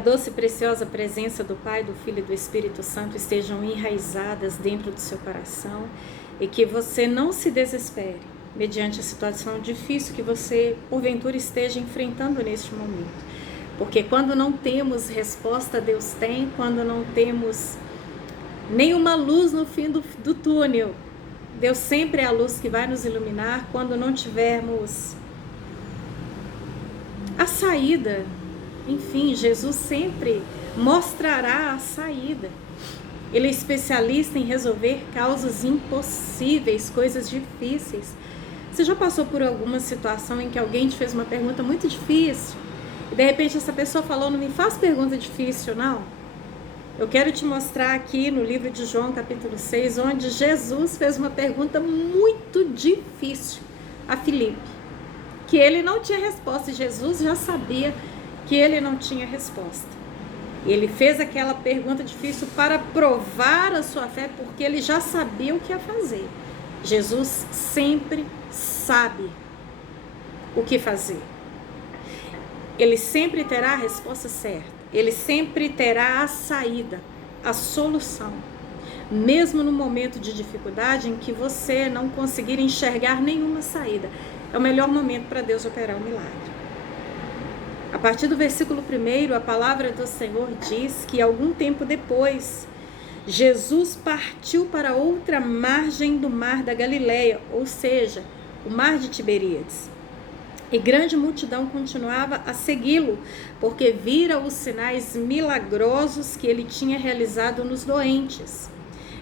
doce e preciosa presença do Pai, do Filho e do Espírito Santo estejam enraizadas dentro do seu coração e que você não se desespere mediante a situação difícil que você, porventura, esteja enfrentando neste momento. Porque quando não temos resposta, Deus tem. Quando não temos nenhuma luz no fim do túnel, Deus sempre é a luz que vai nos iluminar. Quando não tivermos a saída, enfim, Jesus sempre mostrará a saída. Ele é especialista em resolver causas impossíveis, coisas difíceis. Você já passou por alguma situação em que alguém te fez uma pergunta muito difícil e de repente essa pessoa falou: não me faz pergunta difícil, não? Eu quero te mostrar aqui no livro de João, capítulo 6, onde Jesus fez uma pergunta muito difícil a Filipe, que ele não tinha resposta, e Jesus já sabia que ele não tinha resposta. Ele fez aquela pergunta difícil para provar a sua fé, porque ele já sabia o que ia fazer. Jesus sempre sabe o que fazer. Ele sempre terá a resposta certa. Ele sempre terá a saída, a solução. Mesmo no momento de dificuldade em que você não conseguir enxergar nenhuma saída, é o melhor momento para Deus operar um milagre. A partir do versículo 1, a palavra do Senhor diz que algum tempo depois, Jesus partiu para outra margem do mar da Galileia, ou seja, o mar de Tiberíades. E grande multidão continuava a segui-lo, porque vira os sinais milagrosos que ele tinha realizado nos doentes.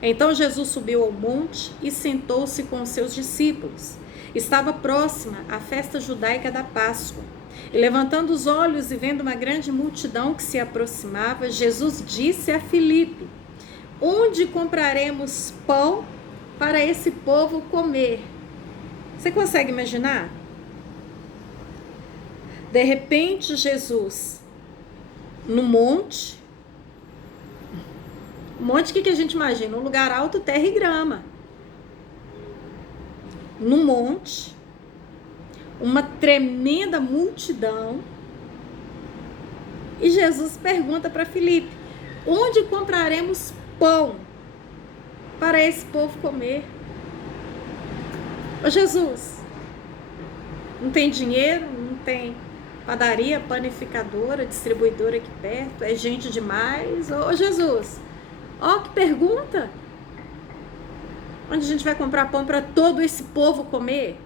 Então Jesus subiu ao monte e sentou-se com os seus discípulos. Estava próxima a festa judaica da Páscoa. E levantando os olhos e vendo uma grande multidão que se aproximava, Jesus disse a Filipe: onde compraremos pão para esse povo comer? Você consegue imaginar? De repente, Jesus, no monte, o que a gente imagina? Um lugar alto, terra e grama. No monte, uma tremenda multidão, e Jesus pergunta para Filipe: onde compraremos pão para esse povo comer? Ô Jesus, não tem dinheiro, não tem padaria, panificadora, distribuidora aqui perto, é gente demais. Ô Jesus, ó que pergunta, onde a gente vai comprar pão para todo esse povo comer?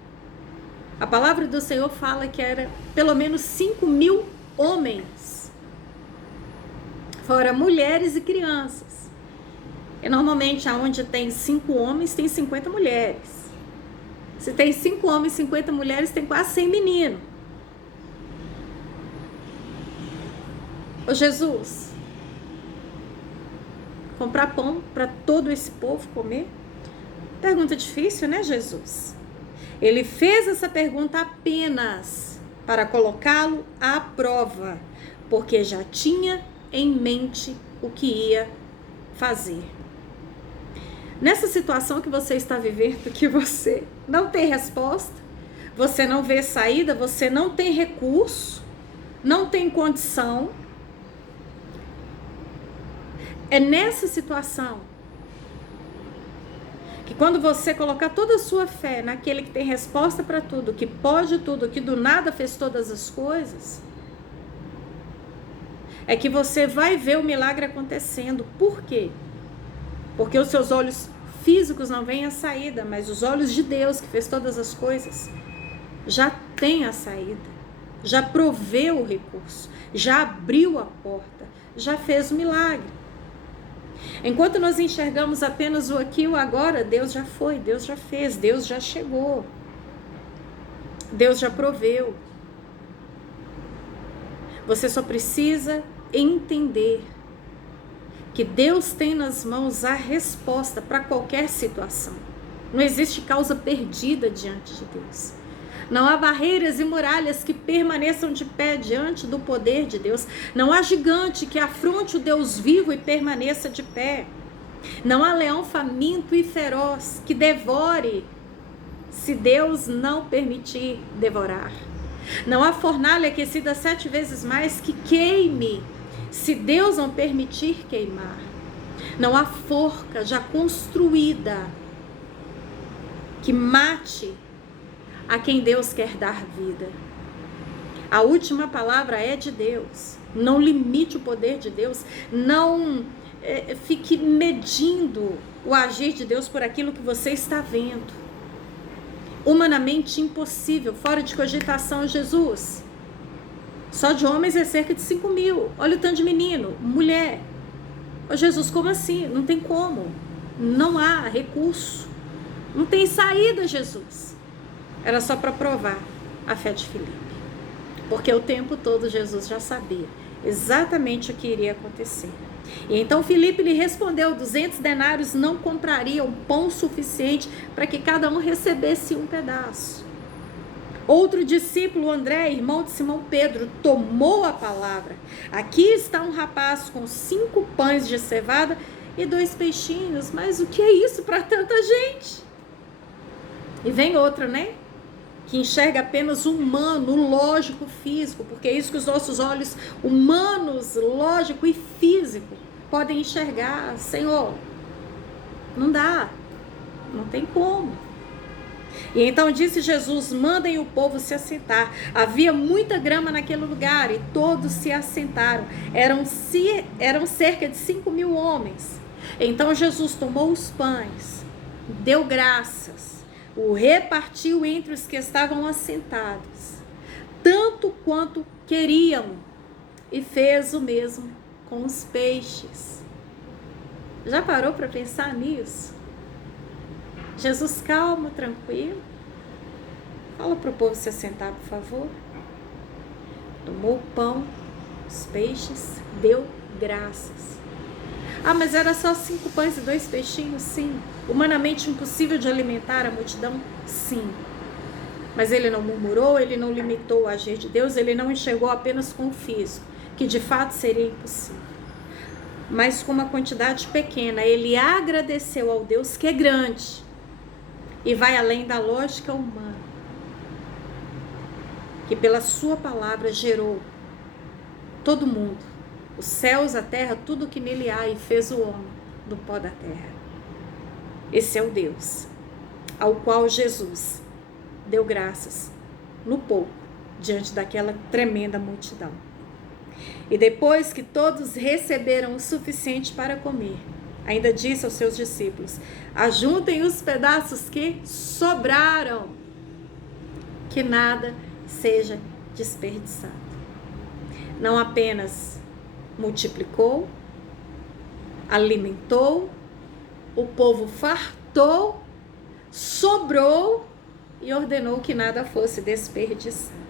A palavra do Senhor fala que era pelo menos 5.000 homens, fora mulheres e crianças. E normalmente aonde tem 5 homens, tem 50 mulheres. Se tem 5 homens e 50 mulheres, tem quase 100 meninos. Ô Jesus, comprar pão para todo esse povo comer? Pergunta difícil, né, Jesus? Ele fez essa pergunta apenas para colocá-lo à prova, porque já tinha em mente o que ia fazer. Nessa situação que você está vivendo, que você não tem resposta, você não vê saída, você não tem recurso, não tem condição, é nessa situação que quando você colocar toda a sua fé naquele que tem resposta para tudo, que pode tudo, que do nada fez todas as coisas, é que você vai ver o milagre acontecendo. Por quê? Porque os seus olhos físicos não veem a saída, mas os olhos de Deus, que fez todas as coisas, já tem a saída, já proveu o recurso, já abriu a porta, já fez o milagre. Enquanto nós enxergamos apenas o aqui e o agora, Deus já foi, Deus já fez, Deus já chegou, Deus já proveu. Você só precisa entender que Deus tem nas mãos a resposta para qualquer situação. Não existe causa perdida diante de Deus. Não há barreiras e muralhas que permaneçam de pé diante do poder de Deus. Não há gigante que afronte o Deus vivo e permaneça de pé. Não há leão faminto e feroz que devore, se Deus não permitir devorar. Não há fornalha aquecida 7 vezes mais que queime, Se Deus não permitir queimar, não há forca já construída que mate a quem Deus quer dar vida. A última palavra é de Deus. Não limite o poder de Deus. Não fique medindo o agir de Deus por aquilo que você está vendo. Humanamente impossível, fora de cogitação. Jesus, só de homens é cerca de 5.000. Olha o tanto de menino, mulher. Ô Jesus, como assim? Não tem como. Não há recurso. Não tem saída, Jesus. Era só para provar a fé de Filipe. Porque o tempo todo Jesus já sabia exatamente o que iria acontecer. E então Filipe lhe respondeu: 200 denários não comprariam pão suficiente para que cada um recebesse um pedaço. Outro discípulo, André, irmão de Simão Pedro, tomou a palavra. Aqui está um rapaz com 5 pães de cevada e 2 peixinhos. Mas o que é isso para tanta gente? E vem outro, né? Que enxerga apenas o humano, o lógico, físico, porque é isso que os nossos olhos humanos, lógico e físico podem enxergar. Senhor, não dá, não tem como. E então disse Jesus: mandem o povo se assentar. Havia muita grama naquele lugar e todos se assentaram. Eram cerca de 5.000 homens. Então Jesus tomou os pães, deu graças, o repartiu entre os que estavam assentados, tanto quanto queriam, e fez o mesmo com os peixes. Já parou para pensar nisso? Jesus calmo, tranquilo. Fala para o povo se assentar, por favor. Tomou o pão, os peixes, deu graças. Ah, mas era só 5 pães e 2 peixinhos? Sim. Humanamente impossível de alimentar a multidão? Sim. Mas ele não murmurou, ele não limitou o agir de Deus, ele não enxergou apenas com o físico, que de fato seria impossível. Mas com uma quantidade pequena, ele agradeceu ao Deus que é grande e vai além da lógica humana, que pela sua palavra gerou todo mundo, os céus, a terra, tudo que nele há, e fez o homem do pó da terra. Esse é o Deus ao qual Jesus deu graças no pouco, diante daquela tremenda multidão. E depois que todos receberam o suficiente para comer, ainda disse aos seus discípulos: ajuntem os pedaços que sobraram, que nada seja desperdiçado. Não apenas multiplicou, alimentou, o povo fartou, sobrou e ordenou que nada fosse desperdiçado.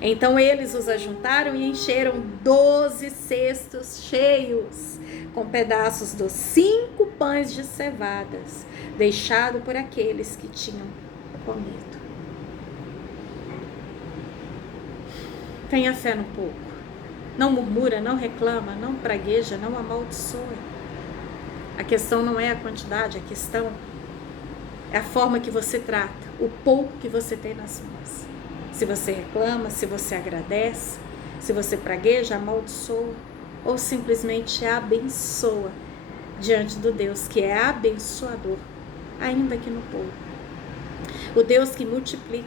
Então eles os ajuntaram e encheram 12 cestos cheios, com pedaços dos 5 pães de cevadas, deixado por aqueles que tinham comido. Tenha fé no pouco. Não murmura, não reclama, não pragueja, não amaldiçoa. A questão não é a quantidade, a questão é a forma que você trata o pouco que você tem nas mãos. Se você reclama, se você agradece, se você pragueja, amaldiçoa, ou simplesmente abençoa diante do Deus que é abençoador, ainda que no pouco. O Deus que multiplica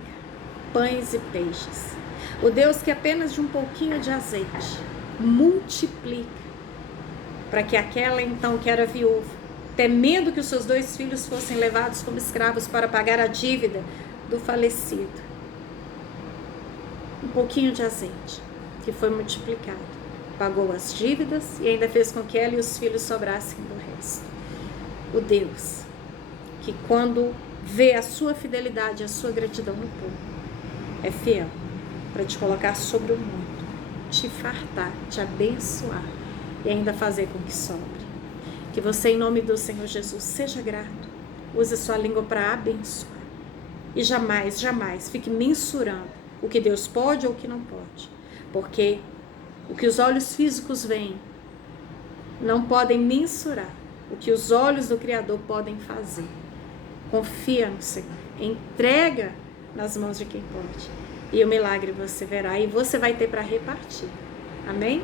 pães e peixes. O Deus que apenas de um pouquinho de azeite multiplica, para que aquela então que era viúva, temendo que os seus 2 filhos fossem levados como escravos para pagar a dívida do falecido, um pouquinho de azeite que foi multiplicado, pagou as dívidas e ainda fez com que ela e os filhos sobrassem do resto. O Deus que, quando vê a sua fidelidade, a sua gratidão no pouco, é fiel para te colocar sobre o mundo, te fartar, te abençoar e ainda fazer com que sobre. Que você, em nome do Senhor Jesus, seja grato, use a sua língua para abençoar e jamais, jamais fique mensurando o que Deus pode ou o que não pode, porque o que os olhos físicos veem não podem mensurar o que os olhos do Criador podem fazer. Confia no Senhor, entrega nas mãos de quem pode, e o milagre você verá e você vai ter para repartir. Amém?